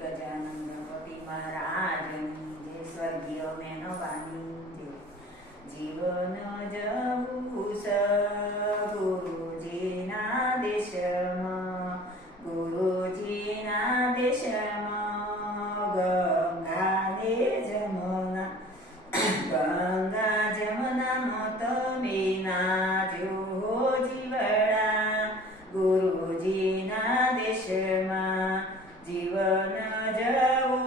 ગજાનંદપતિ મહારાજની જય, સ્વર્ગીય મેનવાની જય। જીવન જવું ગુરુજીના દેશમાં, ગુરુજીના દેશમાં ગંગા ને જમુના, ગંગા જમુનામાં તમે નાજો જીવડા, ગુરુજીના દેશમાં જીવન જવું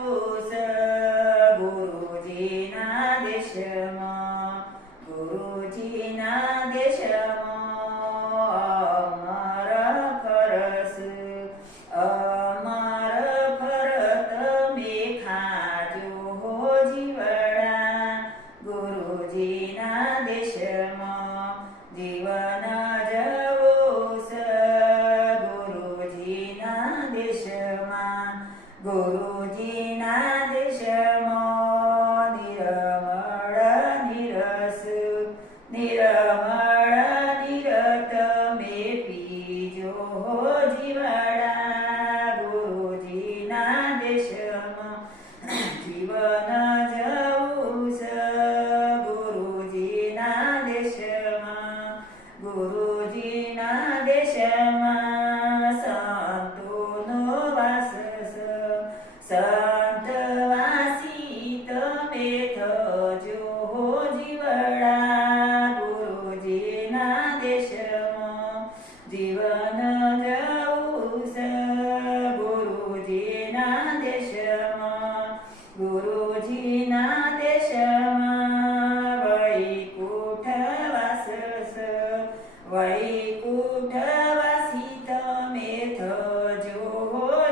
ગુરુજીના દેશમાં, ગુરુજીના દેશમાં અમર ફરસ, અમર ફરત મે ખાજો જીવડા, ગુરુજીના દેશમાં જીવન જવું ગુરુજીના દેશમાં, ગુરુજીના દેશમાં નિરમળ નિરસ, નિરમળ નિરત મે પીજો જીવડા, ગુરુજીના દેશમાં જીવન જવું ગુરુજીના દેશમાં, ગુરુજીના દેશમાં સંતોનો વાસ, સંતવાસી તમે થજો જીવડા, ગુરુજીના દેશમાં જીવન જવું ગુરુજીના દેશમાં, ગુરુજીના દેશમાં વૈકુંઠ વાસ, વૈકુંઠવાસી તમે થજો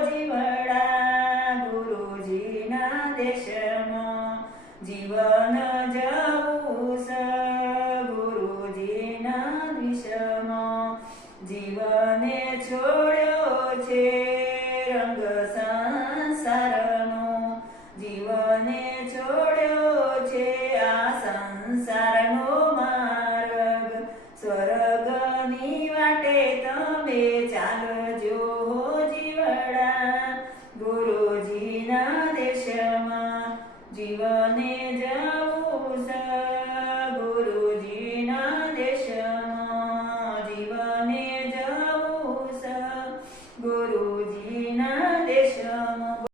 જીવડા, ગુરુજીના દેશમાં જીવન જવું ગુરુજીના દેશમાં, જીવને છોડ્યો છે રંગ સંસારનો, જીવને છોડ્યો છે આ સંસારનો માર્ગ, સ્વર્ગની વાટે તમે ચાલજો જીવડા, ગુરુજીના દેશમાં જીવને